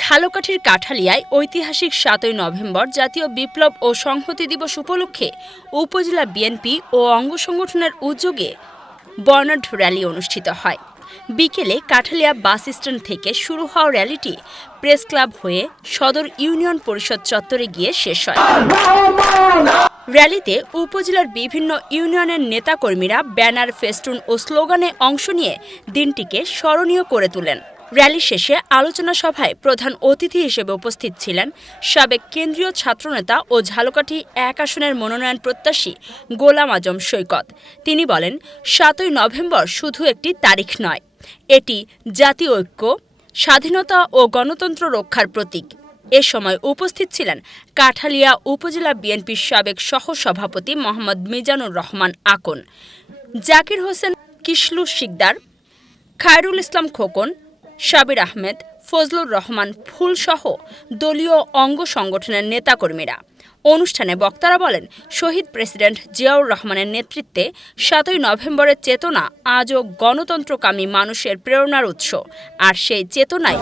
ঝালকাঠির কাঠালিয়ায় ঐতিহাসিক সাতই নভেম্বর জাতীয় বিপ্লব ও সংহতি দিবস উপলক্ষে উপজেলা বিএনপি ও অঙ্গ সংগঠনের উদ্যোগে বর্ণাঢ্য র্যালি অনুষ্ঠিত হয়। বিকেলে কাঠালিয়া বাস স্ট্যান্ড থেকে শুরু হওয়া র্যালিটি প্রেস ক্লাব হয়ে সদর ইউনিয়ন পরিষদ চত্বরে গিয়ে শেষ হয়। র্যালিতে উপজেলার বিভিন্ন ইউনিয়নের নেতাকর্মীরা ব্যানার, ফেস্টুন ও স্লোগানে অংশ নিয়ে দিনটিকে স্মরণীয় করে তোলেন। র্যালি শেষে আলোচনা সভায় প্রধান অতিথি হিসেবে উপস্থিত ছিলেন সাবেক কেন্দ্রীয় ছাত্রনেতা ও ঝালকাঠি এক আসনের মনোনয়ন প্রত্যাশী গোলাম আজম সৈকত। তিনি বলেন, সাতই নভেম্বর শুধু একটি তারিখ নয়, এটি জাতীয় ঐক্য, স্বাধীনতা ও গণতন্ত্র রক্ষার প্রতীক। এ সময় উপস্থিত ছিলেন কাঠালিয়া উপজেলা বিএনপির সাবেক সহসভাপতি মোহাম্মদ মিজানুর রহমান আকন, জাকির হোসেন কিশলু শিকদার, খায়রুল ইসলাম খোকন, সাবির আহমেদ ফজলুর রহমান ফুলসহ দলীয় অঙ্গ সংগঠনের নেতাকর্মীরা। অনুষ্ঠানে বক্তারা বলেন, শহীদ প্রেসিডেন্ট জিয়াউর রহমানের নেতৃত্বে সাতই নভেম্বরের চেতনা আজও গণতন্ত্রকামী মানুষের প্রেরণার উৎস। আর সেই চেতনায়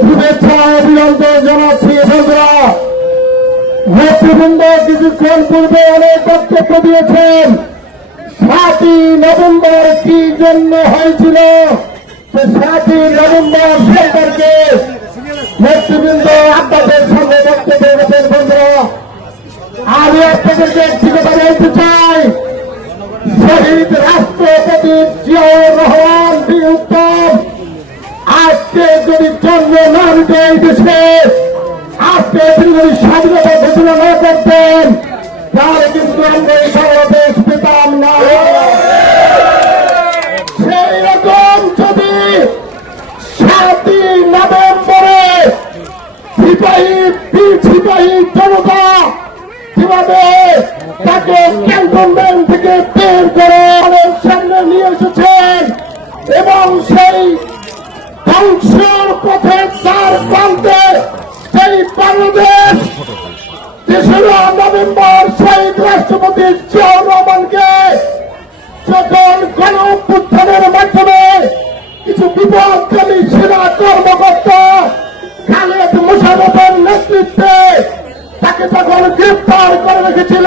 শুভেচ্ছা অভিনন্দন জানাচ্ছি বন্ধুরা। নেতৃবৃন্দ কিছুক্ষণ পূর্বে অনেক বক্তব্য দিয়েছেন। সাতই নভেম্বর কি জন্য হয়েছিল? সে সাতই নভেম্বর সরকারকে নেতৃবৃন্দ আপনাদের সঙ্গে বক্তব্য রেখেছেন বন্ধুরা। আমি আপনাদেরকে একটি কথা বলতে চাই। শহীদ রাষ্ট্রপতি জিয়াউর রহমান উত্তম। আজকে যদি জন্ম না নিতে আজকে তিনি স্বাধীনতা ঘোষণা না করতেন কিন্তু আমরা এই বাংলাদেশ পেতাম না জনতা, কীভাবে তাকে ক্যান্টনমেন্ট থেকে বের করে নেতৃত্বে তাকে যখন গ্রেপ্তার করে রেখেছিল।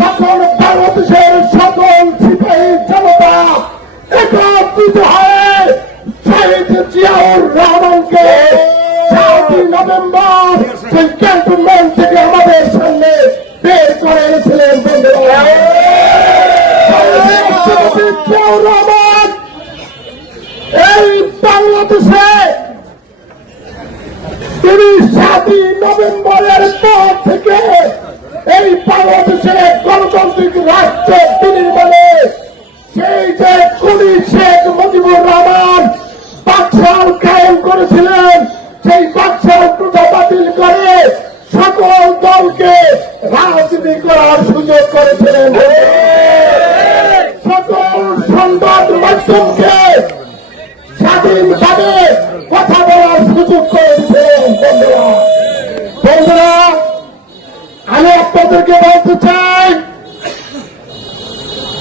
তখন বাংলাদেশের সকল সিপাহী জনতা একত্রিত হয়ে শহীদ জিয়াউর রহমানকে নভেম্বর সেই ক্যান্টনমেন্ট থেকে আমাদের সামনে বের করে এনেছিলেন এই বাংলাদেশে তিনি সাতই নভেম্বরের পর থেকে এই বাংলাদেশের গণতান্ত্রিক রাষ্ট্র বিনির্মাণে সেই যে কুলি শেখ মুজিবুর রহমান বাকশাল কায়েম করেছিলেন, সেই বাকশাল প্রথা বাতিল করে সকল দলকে রাজনীতি করার সুযোগ করেছিলেন। সকল সংবাদ মাধ্যমকে স্বাধীনভাবে কথা বলার সুযোগ করে দিচ্ছেন বন্ধুরা বন্ধুরা, আমি আপনাদেরকে বলতে চাই,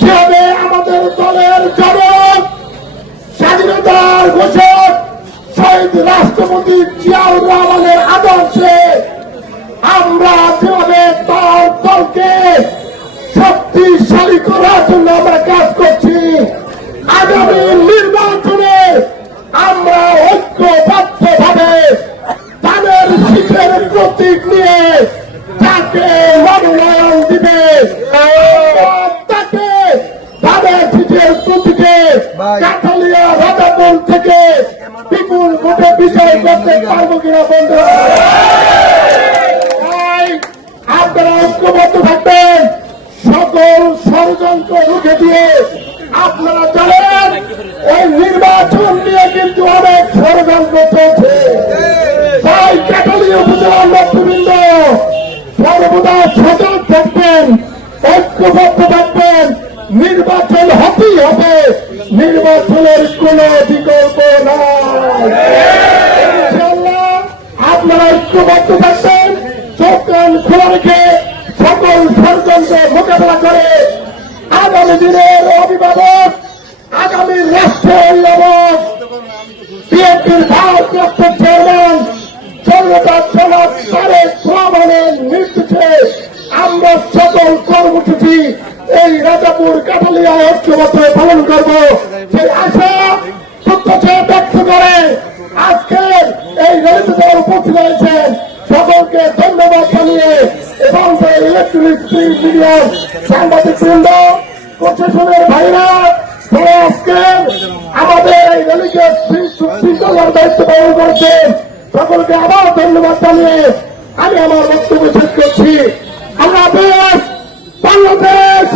যেভাবে আমাদের দলের জনক, স্বাধীনতার ঘোষক, শহীদ রাষ্ট্রপতি জিয়াউর রহমানের আদর্শে আমরা যেভাবে তার দলকে শক্তিশালী করার জন্য আমরা কাজ করছি, আগামী নির্বাচনে আমরা ঐক্যবদ্ধ ভাবে তাদের শীতের প্রতীক নিয়ে তাকে মনোনয়ন দিবে। তাকে তাদের শীতের প্রতীকে কাঠালিয়া রাজাপুর থেকে বিপুল ভোটে বিজয় করতে পারব কিনা বন্ধুরা? আপনারা ঐক্যবদ্ধ থাকবেন। সকল ষড়যন্ত্র রুখে দিয়ে আপনারা জানেন ওই নির্বাচন নিয়ে কিন্তু অনেক ষড়যন্ত্র চলছে। আপনারা ঐক্যবদ্ধ থাকবেন চোখ কান খোলা রেখে সকল ষড়যন্ত্র মোকাবেলা করে আগামী দিনের অভিভাবক, আগামী রাষ্ট্রের অভিভাবক, বিএনপির ভারপ্রাপ্ত চেয়ারম্যান, জনতা জনক তারেক রহমানের নির্দেশে আমরা সকল কর্মসূচি এই রাজাপুর কাঠালিয়ায় ঐক্যবদ্ধ পালন করব। সেই আশা, প্রত্যাশা ব্যক্ত করে আজকে এই রেলিতে যারা উপস্থিত হয়েছেন সকলকে ধন্যবাদ জানিয়ে এবং ইলেকট্রনিক মিডিয়ার সাংবাদিক বৃন্দ, প্রশাসনের ভাইরা আজকে আমাদের এই রেলিকে শৃঙ্খলার দায়িত্ব পালন করেছেন। সকলকে আবার ধন্যবাদ জানিয়ে আমি আমার বক্তব্য শেষ করছি। বাংলাদেশ